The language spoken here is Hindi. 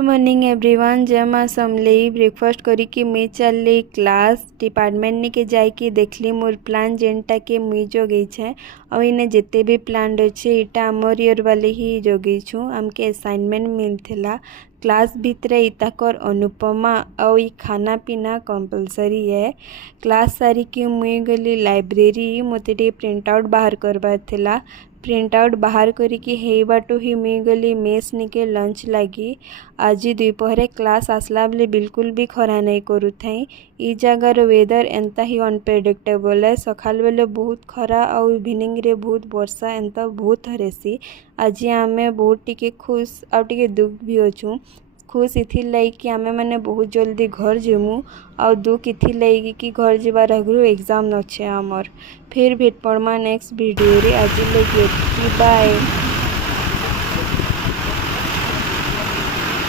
Good morning everyone. जय माँ समलेई ब्रेकफास्ट करिकी मुई चलली क्लास डिपार्टमेंट निके जाइकी देखली मोर प्लान जेनटा के मुई जोगई छे और इने जिते भी प्लान अच्छे इटा आमर ईयर वाले ही जोगई छु। आमके असाइनमेंट मिलथिला क्लास भितरे इताकर अनुपमा और ई खाना पीना कंपलसरी है। क्लास सारी की मुई गली लाइब्रेरी मते टे प्रिंट आउट बाहर करबार थिला। प्रिंट आउट बाहर करिकी हेई बाटू ही मुई गली मेस निके लंच लगी। आज दुपहरे क्लास आसला बेले बिल्कुल भी खरा नहीं करू थाई। ई जगार वेदर एंता ही अनप्रेडिक्टेबल है। सकाल बेले बहुत खरा और इवनिंग रे बहुत वर्षा एंता बहुत हरेसी। आज आमे बहुत टिके खुश और टिके दुख भी अच्छू। खुश इथि लगी कि आमे मैंने बहुत जल्दी घर जेमु और दुख इथि लगी कि घर जीवार आगु एग्जाम अच्छे आमर। फिर भेट पड़मा नेक्स्ट वीडियो रे। आज लगे बाय।